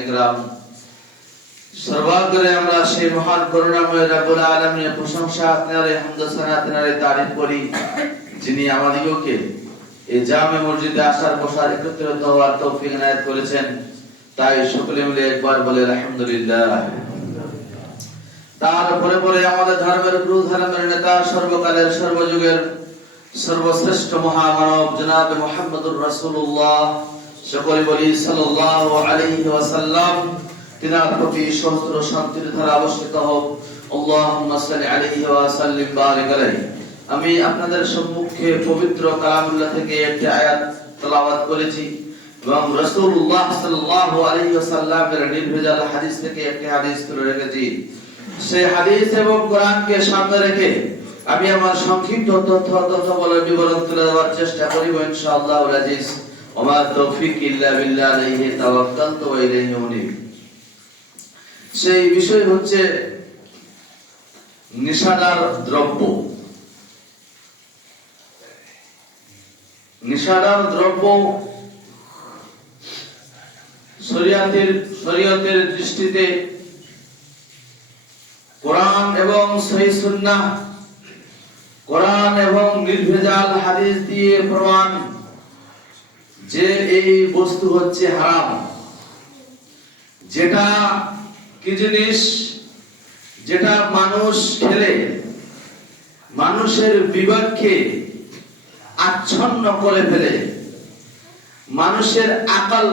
ইকরাম সর্বাগ্রে আমরা সেই মহান করুণাময় রাব্বুল আলামিনের প্রশংসা, আপনার হামদ, সানা আপনার তারিফ করি, যিনি আমাদিগকে এই জামে মসজিদে আসার, বসার একত্রিত হওয়ার তৌফিক এনায়েত করেছেন। তাই সকলে মিলে একবার বলে, আলহামদুলিল্লাহ। তার পরে পরে আমাদের ধর্মের গুরু, ধর্মের নেতা, সর্বকালের, সর্বযুগের সর্বশ্রেষ্ঠ মহামানব, জনাব মোহাম্মদুর রাসূলুল্লাহ। সকলে বলি তিনার প্রতি সহস্র শান্তির ধারা অবস্থিত হোক। আমি আপনাদের সম্মুখে পবিত্র থেকে একটি আয়াত করেছি। এবং নির্ভেজাল হাদিস থেকে একটি হাদিস তুলে রেখেছি। সেই হাদিস এবং কোরআনকে সামনে রেখে আমি আমার সংক্ষিপ্ত তথ্য তথ্য বলে বিবরণ তুলে দেওয়ার চেষ্টা করিব ইনশাআল্লাহ রাজিস সেই বিষয় হচ্ছে দ্রব্য। দ্রব্য শরীয়তের শরীয়তের দৃষ্টিতে কোরআন এবং সহি সুন্নাহ, কোরআন এবং নির্ভেজাল হাদিস দিয়ে প্রমাণ যে এই বস্তু হচ্ছে হারাম, যেটা কি জিনিস? যেটা মানুষ খেলে, মানুষের বিবেককে আচ্ছন্ন করে ফেলে, মানুষের আকাল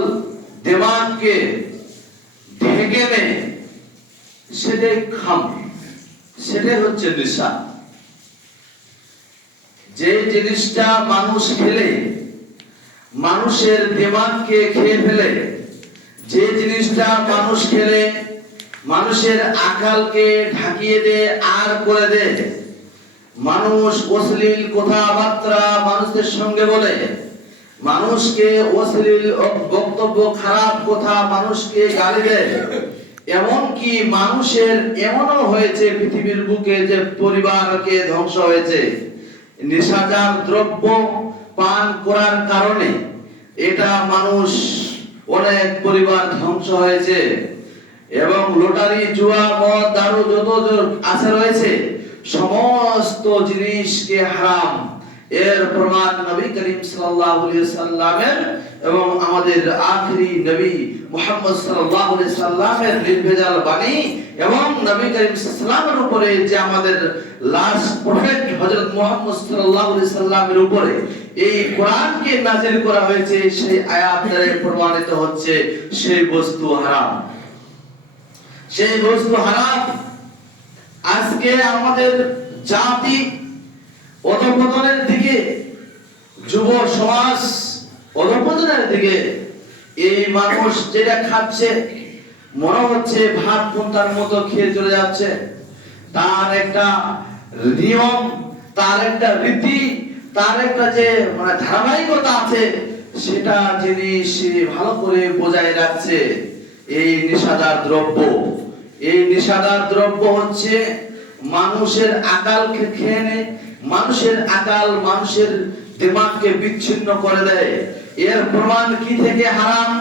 দেমাগকে ঢেকে নেয় সেটাই খাম, সেটাই হচ্ছে নেশা। যে জিনিসটা মানুষ খেলে মানুষের দেমাগকে খেয়ে ফেলে। যে জিনিসটা মানুষ খেলে, মানুষের আকালকে ঢাকিয়ে দেয় আর করে দেয় মানুষ অশ্লীল কথাবার্তা মানুষের সঙ্গে বলে। মানুষকে অশ্লীল বক্তব্য, খারাপ কথা মানুষকে গালি দেয়। এমনকি মানুষের এমনও হয়েছে পৃথিবীর বুকে যে পরিবারকে ধ্বংস হয়েছে। নেশাজার দ্রব্য পান করার কারণে এটা মানুষ অনেক পরিবার ধ্বংস হয়েছে। এবং লটারি, জুয়া, মদ, দারু যত আছে রয়েছে, সমস্ত জিনিসকে হারাম। এর প্রমাণ নবী করিম সাল্লাল্লাহু সাল্লামের এবং আমাদের আখেরি নবী মুহাম্মদ সাল্লাল্লাহু সাল্লামের নির্ভেজাল বাণী এবং নবী করিম সাল্লামের উপরে যে আমাদের লাস্ট প্রফেট হযরত মুহাম্মদ সাল্লাল্লাহু সাল্লামের উপরে এই কোরআনকে নাযিল করা হয়েছে, সেই আয়াত দ্বারা প্রমাণিত হচ্ছে সেই বস্তু হারাম। সেই বস্তু হারাম। আজকে আমাদের জাতি অধপতনের দিকে, যুব সমাজ অধপতনের দিকে, এই মানুষ যেটা খাচ্ছে, মনে হচ্ছে ভাত পুন্তার মতো খেয়ে চলে যাচ্ছে। তার একটা নিয়ম, তার একটা রীতি তার একটা যে মানে ধারাবাহিকতা আছে, সেটা জিনিস সে ভালো করে বজায় রাখছে, এই নেশাদার দ্রব্য। এই নেশাদার দ্রব্য হচ্ছে মানুষের আকালকে খেয়ে নেয় মানুষের আকাল মানুষের দিমাগকে বিচ্ছিন্ন করে দেয়। এর প্রমাণ কি থেকে হারাম?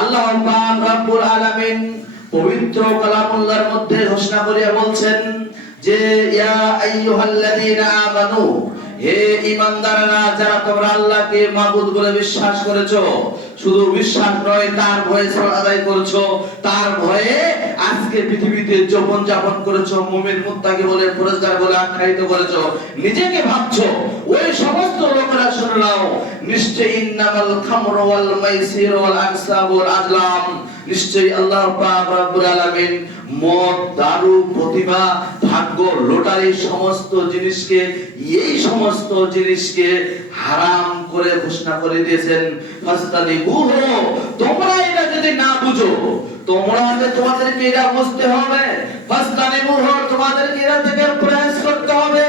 আল্লাহ রব্বুল আলামিন পবিত্র কালামুল্লাহর মধ্যে ঘোষণা করিয়া বলছেন যে, ইয়া আইয়ুহাল্লাযীনা আমানু হে ঈমানদাররা যারা তোমরা আল্লাহকে মাবুদ বলে বিশ্বাস করেছ, শুধু বিশ্বাস নয়, তার ভয়ে আদায় করেছ, তার ভয়ে আজকে পৃথিবীতে জীবন যাপন করেছ, মুমিন মুত্তাকি বলে ফরজগার বলে, আখ্যায়িত করেছ। নিজেকে ভাবছ, ওই সমস্ত লোকেরা শুনে নাও নিশ্চয়ই ইন্নামাল খামরু ওয়াল মাইসির ওয়াল আনসাব ওয়াল আজলাম। নিশ্চয়ই আল্লাহ রব্বুল আলামিন মদ দারু, প্রতিভা, ভাগ্য, লটারি সমস্ত জিনিসকে, এই সমস্ত জিনিসকে হারাম করে ঘোষণা করে দিয়েছেন। ফাস্তানি বুহো তোমরা এটা যদি না বুঝো, তোমরা তোমাদেরকে এটা বুঝতে হবে। ফাস্তানি বুহো তোমাদেরকে এটা থেকে প্রয়াস করতে হবে।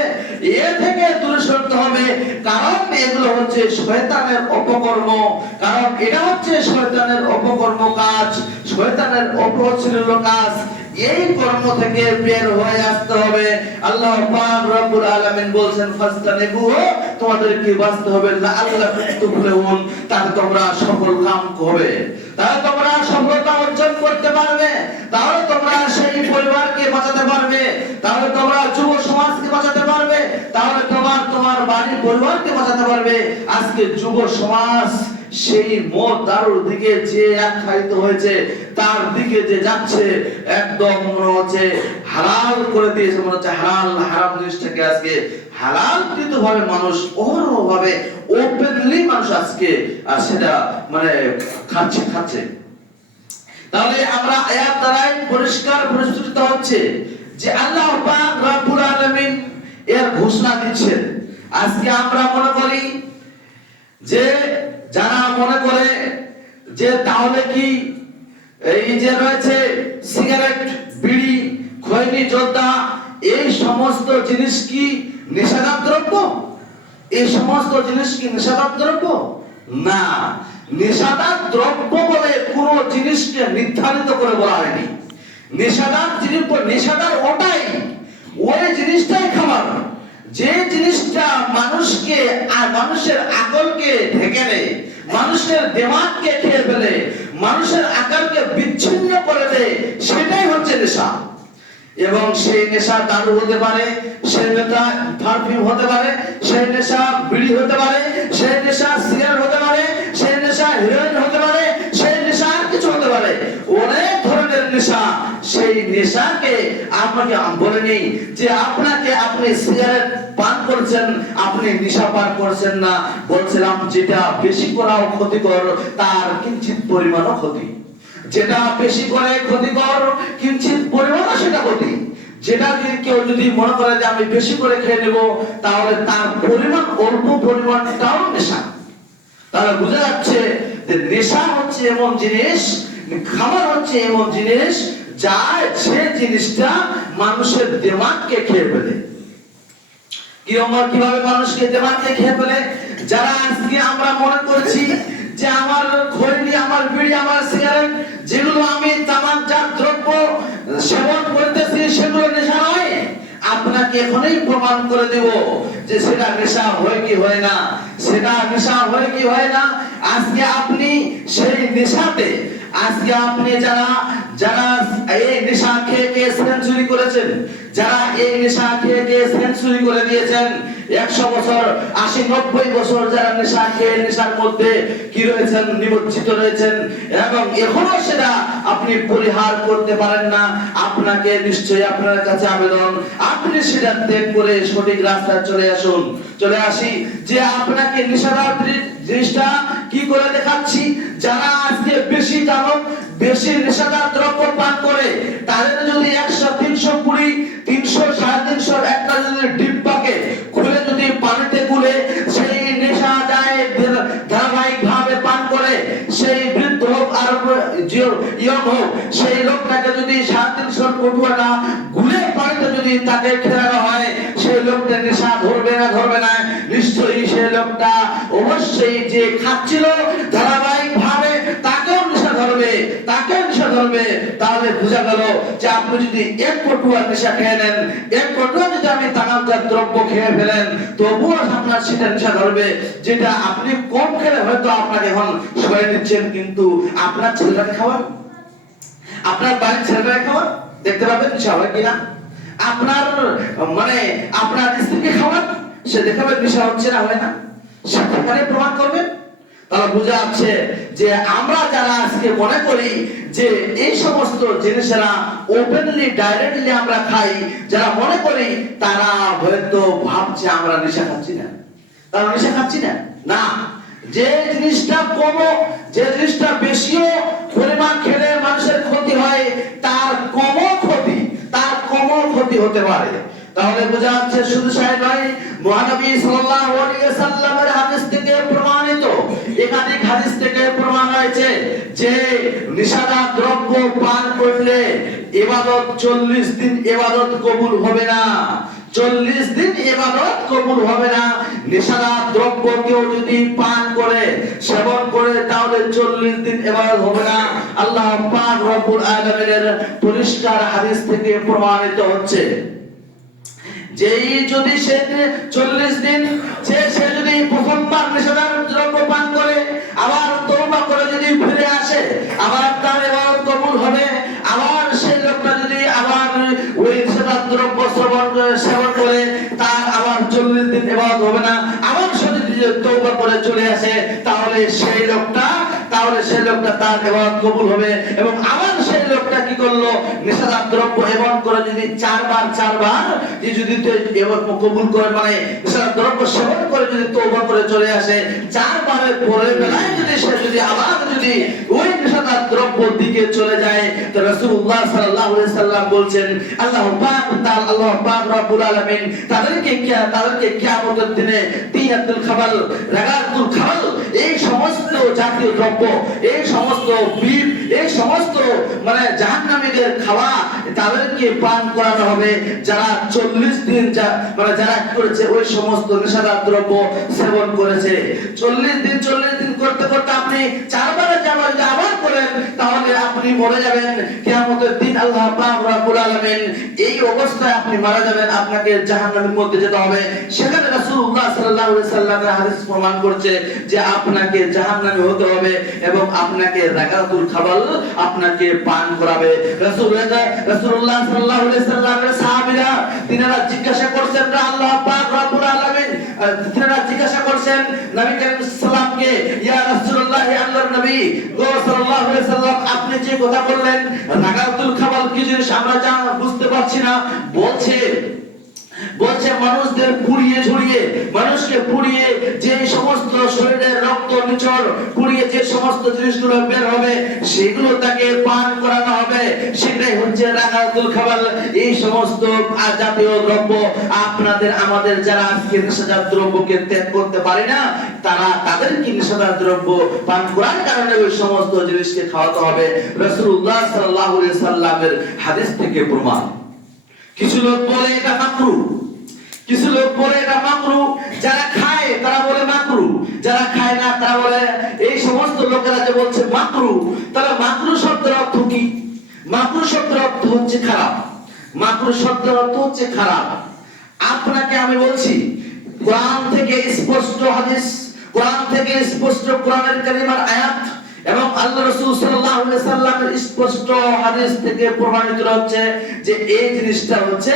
থেকে দূরে সরতে হবে। কারণ এগুলো হচ্ছে শয়তানের অপকর্ম। কারণ এটা হচ্ছে শয়তানের অপকর্ম কাজ, শয়তানের কাজ। এই কর্ম থেকে বের হয়ে আসতে হবে। আল্লাহ পাক রব্বুল আলামিন তোমাদেরকে বাঁচতে হবে। তার তোমরা সফল কাম তাহলে তোমরা সফলতা অর্জন করতে পারবে। তাহলে তোমরা সেই পরিবারকে বাঁচাতে পারবে। তাহলে তোমরা যুব সমাজকে বাঁচাতে পারবে। আজকে যুব সমাজ সেই মদ দারুর দিকে যে আখ্যায়িত হয়েছে, তার দিকে যে যাচ্ছে, একদম মনে হচ্ছে হালাল করে দিয়েছে, মনে হচ্ছে হালাল, হারাম জিনিসটাকে আজকে হালাল কৃত ভাবে মানুষ অহরহ ভাবে ওপেনলি মানুষ আজকে সেটা মানে খাচ্ছে খাচ্ছে। তাহলে আমরা আয়াত দ্বারাই পরিষ্কার পরিস্ফুটিত হচ্ছে যে আল্লাহ পাক রব্বুল আলামিন এর ঘোষণা দিচ্ছেন। আজকে আমরা মনে করি যে, যারা মনে করে যে তাহলে কি এই যে রয়েছে সিগারেট, বিড়ি, খৈনি যোদ্ধা এই সমস্ত জিনিস কি নেশাদার দ্রব্য এই সমস্ত জিনিস কি নেশাদার দ্রব্য না। নেশাদার দ্রব্য বলে কোন জিনিসকে নির্ধারিত করে বলা হয়নি। নেশাদার জিনিস, নেশাদার ওটাই ওই জিনিসটাই খাবার। যে জিনিসটা মানুষকে আর মানুষের আকলকে ঢেকে নেয়, মানুষের দেমাগকে খেয়ে ফেলে, মানুষের আকারকে বিচ্ছিন্ন করে দেয়, সেটাই হচ্ছে নেশা। এবং সেই নেশা দারু হতে পারে, সেই নেশা পারফিউম হতে পারে, সেই নেশা বিড়ি হতে পারে, সেই নেশা সিগারেট হতে পারে, সেই নেশা হিরোইন হতে পারে, সেই নেশা আর কিছু হতে পারে। নেশা, সেই নেশাকে আপনাকে বলে নেই যে আপনাকে আপনি সিগারেট পান করছেন, আপনি নেশা পান করছেন না। বলছিলাম, যেটা বেশি করাও ক্ষতিকর, তার কিঞ্চিত পরিমাণও ক্ষতি। যেটা বেশি করে ক্ষতিকর, কিঞ্চিত পরিমাণও সেটা ক্ষতি। যেটা কেউ যদি মনে করে যে আমি বেশি করে খেয়ে নেব, তাহলে তার পরিমাণ, অল্প পরিমাণটাও নেশা। তাহলে বোঝা যাচ্ছে যে নেশা হচ্ছে এমন জিনিস খাবার হচ্ছে এমন জিনিস যা যে জিনিসটা মানুষের দেমাগকে খেয়ে ফেলে। কীভাবে মানুষকে দেমাগকে খেয়ে ফেলে? যারা আজকে আমরা মনে করছি যে আমার আমার বিড়ি, আমার সিগারেট, যেগুলো আমি দ্রব্য সেবন করতেছি, সেগুলো নেশা নয়। আপনাকে এখনই প্রমাণ করে দেব যে সেটা নেশা হয় কি হয় না। সেটা নেশা হয় কি হয় না। আজকে আপনি সেই নেশাতে আজকে আপনি যারা যারা নেশা খেয়ে সেঞ্চুরি করেছেন, যারা নেশা খেয়ে সেঞ্চুরি করে দিয়েছেন, একশো বছর, আশি, নব্বই বছর যারা নেশা খেয়ে, নেশার মধ্যে কি রয়েছেন রয়েছেন, এবং এখনও সেটা আপনি পরিহার করতে পারেন না, আপনাকে নিশ্চয়ই আপনার কাছে আবেদন। আপনি সেটা ত্যাগ করে সঠিক রাস্তায় চলে আসুন। চলে আসি, যে আপনাকে নেশাদার জিনিসটা কি করে দেখাচ্ছি? যারা আজকে বেশি দামক বেশি নেশাদার সেই লোকটাকে যদি গুলে যদি তাকে খেলানো হয়, সেই লোকটা নেশা ধরবে না ধরবে না। নিশ্চয়ই সেই লোকটা অবশ্যই যে খাচ্ছিল ধারাবাহিক ভাবে তাকেও নেশা ধরবে নেশা ধরবে। তাহলে বোঝা গেল যে আপনি যদি এক পটুয়া নেশা খেয়ে নেন, এক পটুয়া যদি আপনি দ্রব্য খেয়ে ফেলেন, তবুও আপনার সেটা নেশা ধরবে, যেটা আপনি কম খেলে হয়তো আপনাকে এখন সরে নিচ্ছেন কিন্তু আপনার ছেলেটাকে খাওয়ান আপনার বাড়ির ছেলেটাকে খাওয়ান দেখতে পাবেন নেশা হয় কিনা? আপনার মানে আপনার স্ত্রীকে খাওয়ান সে দেখাবে নেশা হচ্ছে না হয় না। সেখানে প্রমাণ করবেন। তাহলে বোঝা যাচ্ছে যে আমরা যারা আজকে মনে করি যে এই সমস্ত জিনিসেরা ওপেনলি ডাইরেক্টলি আমরা খাই, যারা মনে করি তারা হয়তো ভাবছে আমরা নেশা খাচ্ছি না। তারা নেশা খাচ্ছি না? না। যে জিনিসটা কম, যে জিনিসটা বেশিও পরিমাণ খেলে মানুষের ক্ষতি হয়, তার কম ক্ষতি, তার কম ক্ষতি হতে পারে। তাহলে বোঝা যাচ্ছে শুধু সাহেব নয় মহানবী সাল্লাল্লাহু আলাইহি সাল্লামের হাদিস থেকে প্রমাণিত। একাধিক হাদিস থেকে প্রমাণ হয়েছে যে নিষাদা দ্রব্য পান করলে ইবাদত চল্লিশ দিন ইবাদত কবুল হবে না। চল্লিশ দিন ইবাদত কবুল হবে না। নেশাদা দ্রব্য কেউ যদি পান করে, সেবন করে, তাহলে চল্লিশ দিন ইবাদত হবে না। আল্লাহ পাক রব্বুল আলামিনের পরিষ্কার হাদিস থেকে প্রমাণিত হচ্ছে। যেই যদি সে চল্লিশ দিন, সে সে যদি প্রথমবার নেশাদার দ্রব্য পান করে, আবার তৌবা করে যদি ফিরে আসে, আবার ওই নেশাদার দ্রব্য শ্রবণ করে সেবন করে তার আবার চল্লিশ দিন এবার হবে না আবার করে চলে আসে, তাহলে সেই লোকটা, তাহলে সেই লোকটা তার এবাদত কবুল হবে। এবং আবার সেই লোকটা কি করল? নেশাদার দ্রব্য এবাদত করে যদি চারবার চারবার, যে যদি কবুল করে মানে নেশাদার দ্রব্য সেবন করে যদি তওবা করে চলে আসে, চারবারের পরে বেলায় যদি সে যদি আবার যদি ওই নেশাদার দ্রব্যর দিকে চলে যায়, তো রাসূলুল্লাহ সাল্লাল্লাহু আলাইহি সাল্লাম বলেন আল্লাহ পাক তাআলা আল্লাহ পাক রব্বুল আলামিন তাদেরকে কি তাদেরকে কিয়ামতের দিনে তিয়াতুল খাবাল, রাগাতুল খাবাল, এই সমস্ত জাতীয় দ্রব্য, এই সমস্ত বীর, এই সমস্ত মানে জাহান্নামীদের খাওয়া, তাদেরকে পান করানো হবে। যারা চল্লিশ দিন মানে যারা করেছে, ওই সমস্ত নেশাদার দ্রব্য সেবন করেছে। চল্লিশ দিন চল্লিশ দিন করতে করতে আপনি চারবারে যাবার যদি আবার করেন তাহলে আপনি মরে যাবেন। কিয়ামতের দিন আল্লাহ রব্বুল আলামিন এই অবস্থায় আপনি মারা যাবেন, আপনাকে জাহান্নামের মধ্যে যেতে হবে। সেখানে রাসূলুল্লাহ সাল্লাল্লাহু আলাইহি সাল্লামের হাদিস প্রমাণ করছে যে আপনাকে জাহান্নামে হতে হবে এবং আপনাকে রাকাতুল খাবাল আপনাকে পান করাবে। রাসূলুল্লাহ রাসূলুল্লাহ সাল্লাল্লাহু আলাইহি সাল্লামের সাহাবীরা, তিনারা জিজ্ঞাসা করছেন আল্লাহ পাক রব্বুল আলামিন? তিনারা জিজ্ঞাসা করছেন, নবী করিম ইয়া রাসূলুল্লাহ আল্লাহর নবী, গো সাল্লাল্লাহু আলাইহি সাল্লাম, আপনি যে কথা বললেন রাকাতুল খাবাল কি জিনিস আমরা বুঝতে পারছি না। বলছে বলছে, মানুষদের পুড়িয়ে ঝুড়িয়ে, মানুষকে পুড়িয়ে যে সমস্ত শরীরের রক্ত নিচড় পুড়িয়ে যে সমস্ত জিনিসগুলো বের হবে, সেগুলো তাকে পান করানো হবে। সেটাই হচ্ছে রাগাতুল খাবাল এই সমস্ত জাতীয় দ্রব্য আপনাদের, আমাদের যারা আজকে নেশাজাত দ্রব্যকে ত্যাগ করতে পারে না, তারা তাদেরকে নেশাজাত দ্রব্য পান করার কারণে ওই সমস্ত জিনিসকে খাওয়াতে হবে। রাসূলুল্লাহ সাল্লাল্লাহু আলাইহি সাল্লামের হাদিস থেকে প্রমাণ। কিছু লোক বলে এটা মাকরু। কিছু লোক বলে এটা মাকরু। যারা খায়, তারা বলে মাকরু। যারা খায় না, তারা বলে, এই সমস্ত লোকেরা যে বলছে মাকরু, তাহলে মাকরু শব্দের অর্থ কি? মাকরু শব্দের অর্থ হচ্ছে খারাপ। মাকরু শব্দের অর্থ হচ্ছে খারাপ। আপনাকে আমি বলছি, কোরআন থেকে স্পষ্ট হাদিস, কোরআন থেকে স্পষ্ট কোরআনের কালিমার আয়াত এবং আল্লাহ রাসূল সাল্লাল্লাহু আলাইহি সাল্লামের স্পষ্ট হাদিস থেকে প্রমাণিত হচ্ছে যে এই জিনিসটা হচ্ছে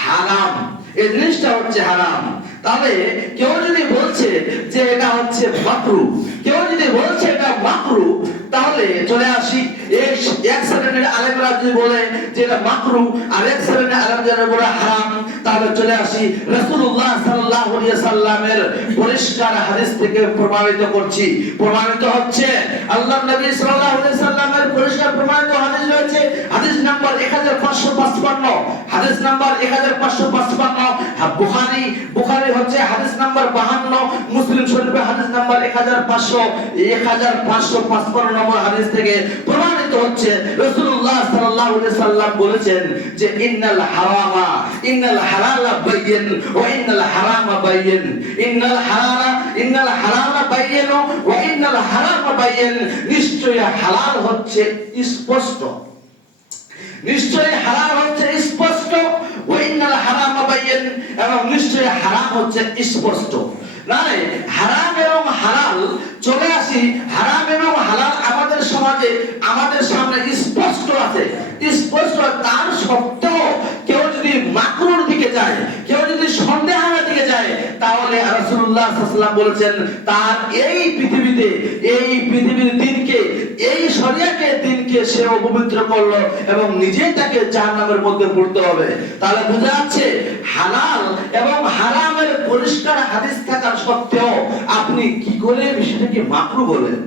হারাম। এই জিনিসটা হচ্ছে হারাম। তাহলে কেউ যদি বলছে যে এটা হচ্ছে মাকরু কেউ যদি বলছে এটা মাকরু তাহলে চলে আসি এক শ্রেণির আলেমরা যদি বলে যে এটা মাকরু, আর এক শ্রেণির আলেম যারা বলে হারাম, তাহলে চলে আসি রাসূলুল্লাহ সাল্লাল্লাহু আলাইহি সাল্লামের পরিষ্কার হাদিস থেকে প্রমাণিত করছি। প্রমাণিত হচ্ছে আল্লাহর নবী সাল্লাল্লাহু আলাইহি সাল্লামের পরিষ্কার প্রমাণিত হাদিস রয়েছে। হাদিস নাম্বার 1555 হাদিস নাম্বার 1555 বুখারী বুখারী হচ্ছে হাদিস নাম্বার 52 মুসলিম শরীফের হাদিস নাম্বার 1500 1555 নম্বর হাদিস থেকে প্রমাণিত হচ্ছে, রাসূলুল্লাহ সাল্লাল্লাহু আলাইহি সাল্লাম বলেছেন যে, ইন্নাল হারামা, ইন্নাল হালালা বাইয়িন ওয়া ইন্নাল হারামা বাইয়িন। ইন্নাল হালালা ইন্নাল হালালা বাইয়িন ওয়া ইন্নাল হারামা বাইয়িন। নিশ্চয়ই হালাল হচ্ছে স্পষ্ট। নিশ্চয়ই হারাম হচ্ছে স্পষ্ট। ওয়াইনাল হারাম বাইয়িন এবং নিশ্চয়ই হারাম হচ্ছে স্পষ্ট। মানে হারাম এবং হালাল চলে আসি। হারাম এবং হালাল আমাদের সমাজে, আমাদের সামনে স্পষ্ট আছে। স্পষ্ট, তার সত্ত্বেও কেউ যদি মাকরুর দিকে যায়, কেউ যদি সন্দেহের দিকে যায়, তাহলে রাসূলুল্লাহ সাল্লাল্লাহু বলেছেন, তার এই পৃথিবীতে, এই পৃথিবীর দিনকে, এই শরিয়াকে দিনকে সে অপবিত্র করল এবং নিজেই তাকে জাহান্নামের মধ্যে পড়তে হবে। তাহলে বোঝা যাচ্ছে, হালাল এবং হারামের পরিষ্কার হাদিস থাকার সত্ত্বেও আপনি কি করে বিষয়টাকে মাকরু বলেন?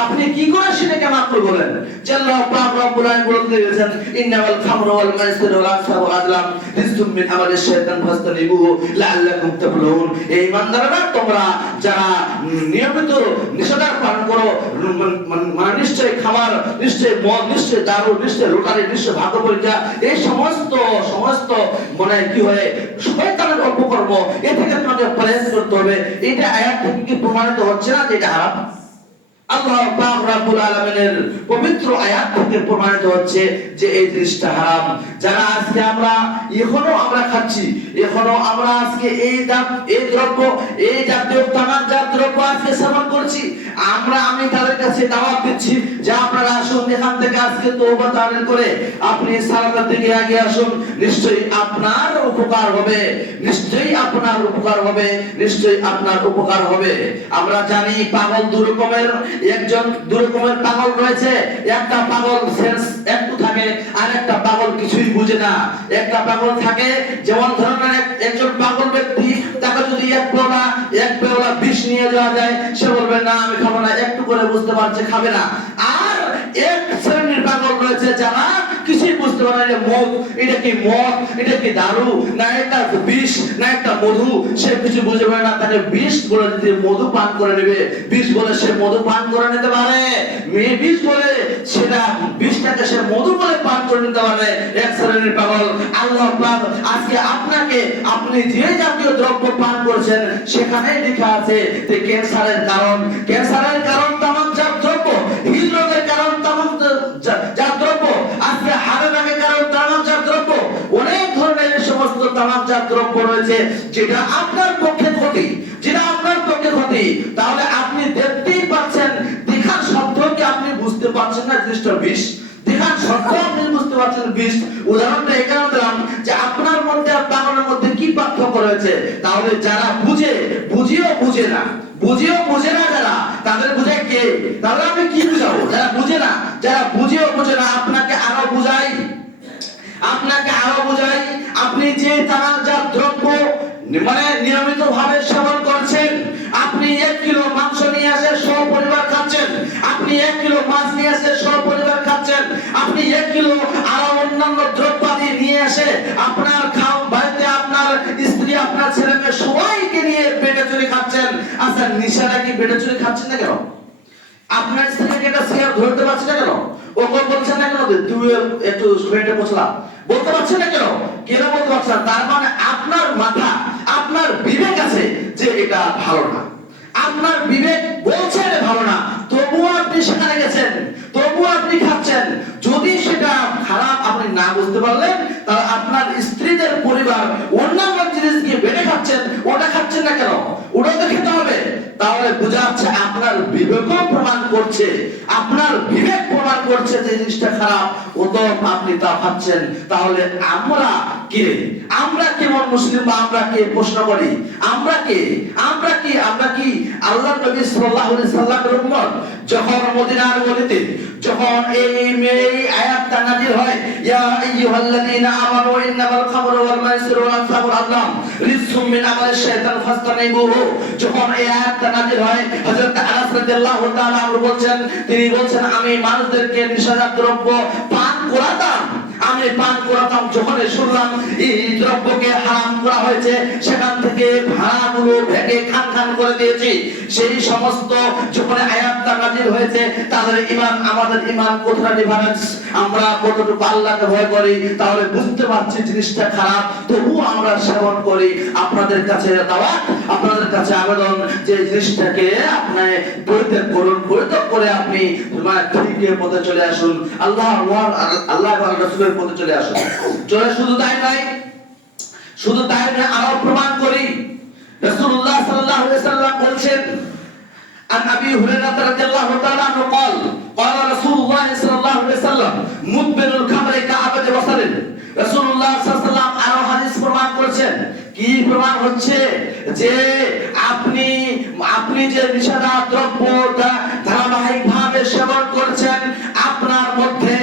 আপনি কি করে সেটাকে মাকরু বলেন যে আল্লাহ পাক রব্বুল আলামিন বলতে গেছেন ইন্নামাল খামরু ওয়াল ওয়াল আজলাম রিজকুম মিন আমালি শাইতান লাআল্লাকুম এই ইমানদাররা তোমরা যারা নিয়মিত পালন করো মানে নিশ্চয় খাবার নিশ্চয় মদ, নিশ্চয় দারু, নিশ্চয় রোটারি নিশ্চয় ভাগ্য পরীক্ষা, এই সমস্ত সমস্ত মানে কি হয়, শয়তানের অপকর্ম এ থেকে তোমাকে পরেজ করতে হবে। এটা আয়াত থেকে কি প্রমাণিত হচ্ছে না যে এটা হারাম? আল্লাহ আমি তাদের কাছে দাওয়াত দিচ্ছি যে আপনারা আসুন এখান থেকে আজকে করে আপনি দিকে আগে আসুন। নিশ্চয়ই আপনার উপকার হবে, নিশ্চয়ই আপনার উপকার হবে, নিশ্চয়ই আপনার উপকার হবে। আমরা জানি পাগল দু রকমের একজন দু রকমের পাগল রয়েছে। একটা পাগল সেন্স একটু থাকে, আর একটা পাগল কিছুই বুঝে না। একটা পাগল থাকে, যেমন ধরনের একজন পাগল ব্যক্তি, তাকে যদি এক পেওলা এক পেওলা বিষ নিয়ে যাওয়া যায়, সে বলবে, না, আমি খাব না। একটু করে বুঝতে পারছে, খাবে না। আর এক শ্রেণির পাগল রয়েছে যারা কিছুই বুঝতে পারে মদ, এটা কি মদ, এটা কি দারু, না বিষ, না একটা মধু। সে কিছু বুঝতে পারে না তাকে বিষ বলে মধু পান করে নেবে, বিষ বলে সে মধু পান করে নিতে পারে। মেয়ে বিষ বলে সেটা বিষটাকে সে মধু বলে পান করে নিতে পারে। এক শ্রেণির পাগল, আল্লাহ আজকে আপনাকে, আপনি যে জাতীয় দ্রব্য পান করছেন, সেখানেই লেখা আছে যে ক্যান্সারের কারণ। ক্যান্সারের কারণ দ্রব্য যেটা আপনার পক্ষে ক্ষতি, যেটা আপনার পক্ষে ক্ষতি, তাহলে আপনি দেখতেই পাচ্ছেন, দেখার শব্দকে আপনি বুঝতে পারছেন না জিনিসটা বিষ। দেখার শব্দ আপনি বুঝতে পারছেন বিষ। উদাহরণটা দিলাম, যে আপনার মধ্যে আর পাগলের মধ্যে কি পার্থক্য রয়েছে? তাহলে যারা বুঝে, বুঝিও বুঝে না। বুঝিও বুঝে না যারা, তাদের বুঝে কে? তাহলে আমি কি বুঝাবো? যারা বুঝে না, যারা বুঝেও বুঝে না, আপনাকে আরও বুঝাই। আপনাকে আরও বুঝাই। আপনি যে তামাকজাত দ্রব্য মানে নিয়মিত ভাবে সেবন করছেন। আপনি এক কিলো মাংস নিয়ে আসে সব পরিবার খাচ্ছেন। আপনি এক কিলো মাছ নিয়ে আসে সব পরিবার খাচ্ছেন। আপনি এক কিলো আরও অন্যান্য দ্রব্যাদি নিয়ে আসে আপনার খাও, বাড়িতে আপনার স্ত্রী, আপনার ছেলে মেয়ে সবাইকে নিয়ে পেটে চুরি খাচ্ছেন। আচ্ছা নিশাটা কি পেটে চুরি খাচ্ছেন না কেন? আপনার স্ত্রীকে একটা শেয়ার ধরতে পারছে না কেন? ও কোন বলছেন না কেন? তুই একটু স্টুডেন্টে পৌঁছলাম। বলতে পারছে না কেন? কেন বলতে পারছে না? তার মানে আপনার মাথা, আপনার বিবেক আছে যে এটা ভালো না। আপনার বিবেক বলছে এটা ভালো না। তবুও আপনি সেখানে গেছেন। তবুও আপনি খাচ্ছেন। যদি সেটা খারাপ আপনি না বুঝতে পারলেন, তাহলে আপনার স্ত্রীদের পরিবার অন্যান্য জিনিস জিনিসকে বেড়ে খাচ্ছেন, ওটা খাচ্ছেন না কেন ওটা তো খেতে হবে তাহলে বোঝা যাচ্ছে আপনার বিবেকও প্রমাণ করছে, আপনার বিবেক প্রমাণ করছে যে জিনিসটা খারাপ। ও তো আপনি তা ভাবছেন, তাহলে আমরা কে আমরা কেমন মুসলিম বা আমরা কে প্রশ্ন করি? আমরা কে? আমরা কি? আমরা কি আল্লাহ নবী আলাইহি সাল্লামের উম্মত? যখন মদিনার গলিতে, যখন এই এই আয়াতটা নাযিল হয়, ইয়া আইয়ুহাল্লাযীনা আমানু ইন্নামাল খামরু ওয়াল মাইসিরু ওয়াল আনসাবু ওয়াল আযলাম রিজসুম মিন আমালিশ শাইতান ফাসতানিবুহু। যখন এই আয়াতটা নাযিল হয়, হযরত আনাস রাদিয়াল্লাহু তাআলা বলছেন, তিনি বলছেন, আমি মানুষদেরকে নিশাজাত দ্রব্য পান করাতাম আমি পান করাতাম যখন শুনলাম এই দ্রব্যকে হারাম করা হয়েছে, সেখান থেকে ভাড়াগুলো ভেঙে খান খান করে দিয়েছি। সেই সমস্ত যখন আয়াতটা নাজির হয়েছে, তাদের ইমান আমাদের ইমান কোথায় ডিফারেন্স আমরা কতটুকু আল্লাহকে ভয় করি তাহলে বুঝতে পারছি জিনিসটা খারাপ তবুও আমরা সেবন করি আপনাদের কাছে দাওয়াত আপনাদের কাছে আবেদন যে জিনিসটাকে আপনি পরিত্যাগ করুন পরিত্যাগ করে আপনি মানে ঠিকই পথে চলে আসুন আল্লাহ আল্লাহ আল্লাহ এবং রাসূলের পথে চলে আসুন চলে শুধু তাই নয় শুধু তাই নয় আরো প্রমাণ করি রাসূলুল্লাহ সাল্লাল্লাহু আলাইহি সাল্লাম বলছেন عن ابي هريره رضي الله تعالى عنه قال قال رسول الله صلى الله عليه وسلم مدبر الخمر كعبة بصر রাসূলুল্লাহ সাল্লাল্লাহু আলাইহি ওয়াসাল্লাম আরো হাদিস প্রমাণ করেছেন কি প্রমাণ হচ্ছে যে আপনি আপনি যে নিষেধাজ্ঞা দ্রব্য ধারাবাহিক ভাবে সেবন করছেন আপনার মধ্যে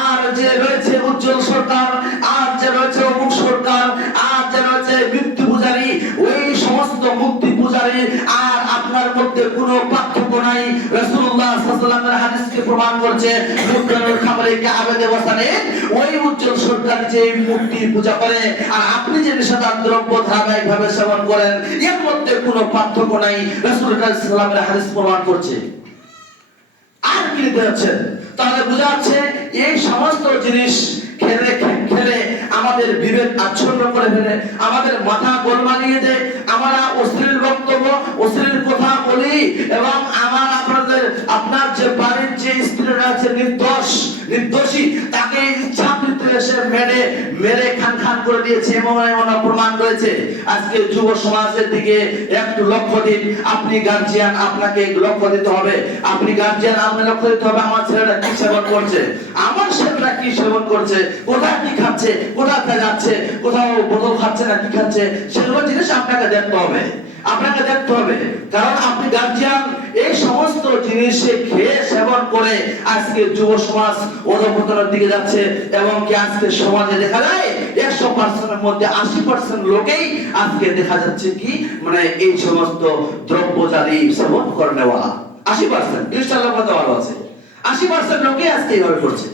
আর যে রয়েছে উজ্জ্বল সরকার আর যে রয়েছে অমুক সরকার আর যে রয়েছে মৃত্যু পূজারী ওই সমস্ত মুক্তি পূজারী আর আপনার মধ্যে কোনো পার্থক্য নাই রাসূলুল্লাহ ওয়াসাল্লামের হাদিসকে প্রমাণ করছে বসানে ওই উজ্জ্বল সরকার যে পূজা করে। আর আপনি যে দ্রব্য সেবন করেন, এর মধ্যে কোনো পার্থক্য নাই। ওয়াসাল্লামের হাদিস প্রমাণ করছে। আর কি নিতে তাহলে বোঝা যাচ্ছে, এই সমস্ত জিনিস খেলে খেলে আমাদের বিবেক আচ্ছন্ন করে ফেলে। আমাদের মাথা গোলমালিয়ে দেয়। আমরা অশ্লীল বক্তব্য, অশ্লীল কথা বলি এবং আমার আপনাদের, আপনার যে বাড়ির যে স্ত্রীরা আছে, নির্দোষ, নির্দোষী, তাকে ইচ্ছাকৃত এসে মেরে মেরে খান খান করে দিয়েছে এমন এমন রয়েছে। আজকে যুব সমাজের দিকে একটু লক্ষ্য দিন। আপনি গার্জিয়ান আপনাকে লক্ষ্য দিতে হবে। আপনি গার্জিয়ান আপনি লক্ষ্য দিতে হবে, আমার ছেলেটা কি করছে? আমার কি সেবন করছে? কোথায় কি খাচ্ছে? কোথায় যাচ্ছে? কোথাও বোতল খাচ্ছে না, কি খাচ্ছে? সেগুলো জিনিস আপনাকে দেখতে হবে। আপনাকে দেখতে হবে। কারণ আপনি গার্জিয়ান এই সমস্ত জিনিসে খেয়ে সেবন করে আজকে যুব সমাজ অধপতনের দিকে যাচ্ছে এবং কি আজকে সমাজে দেখা যায় একশো পার্সেন্টের মধ্যে আশি পার্সেন্ট লোকেই আজকে দেখা যাচ্ছে কি মানে এই সমস্ত দ্রব্য জারি সেবন করে নেওয়া। আশি পার্সেন্ট ইনশাল্লাহ কথা ভালো আছে। আশি পার্সেন্ট লোকে আজকে এইভাবে করছে।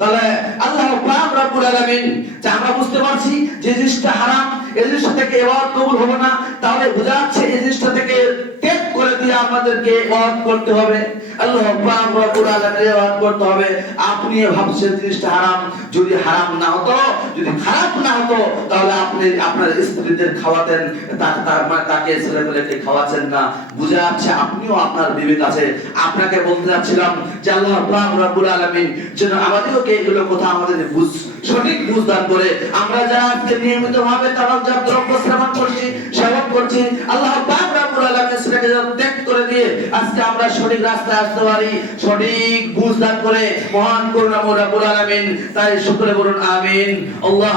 তাহলে আল্লাহ পাক রব্বুল আলামিন, যে আমরা বুঝতে পারছি যে জিনিসটা হারাম এই জিনিসটা থেকে ইবাদত কবুল হবে না, তাহলে বোঝা যাচ্ছে এই জিনিসটা থেকে ত্যাগ করে দিয়ে আমাদেরকে ইবাদত করতে হবে। আপনিও আপনার বিবেক আছে। আপনাকে বলতে যাচ্ছিলাম যে আল্লাহ রব্বুল যেন আমাদেরকে এগুলো কথা আমাদের সঠিক বুঝ দান করে। আমরা যারা আজকে নিয়মিত ভাবে দ্রব্য করছি, সেবন করছি, আল্লাহ সেটাকে যেন ত্যাগ করে দিয়ে আজকে আমরা সঠিক রাস্তায় পারি সঠিক বুঝ দান করে মহান করুণা রব্বুল আমিন তাই শুক্রে বলুন আমিন। আল্লাহ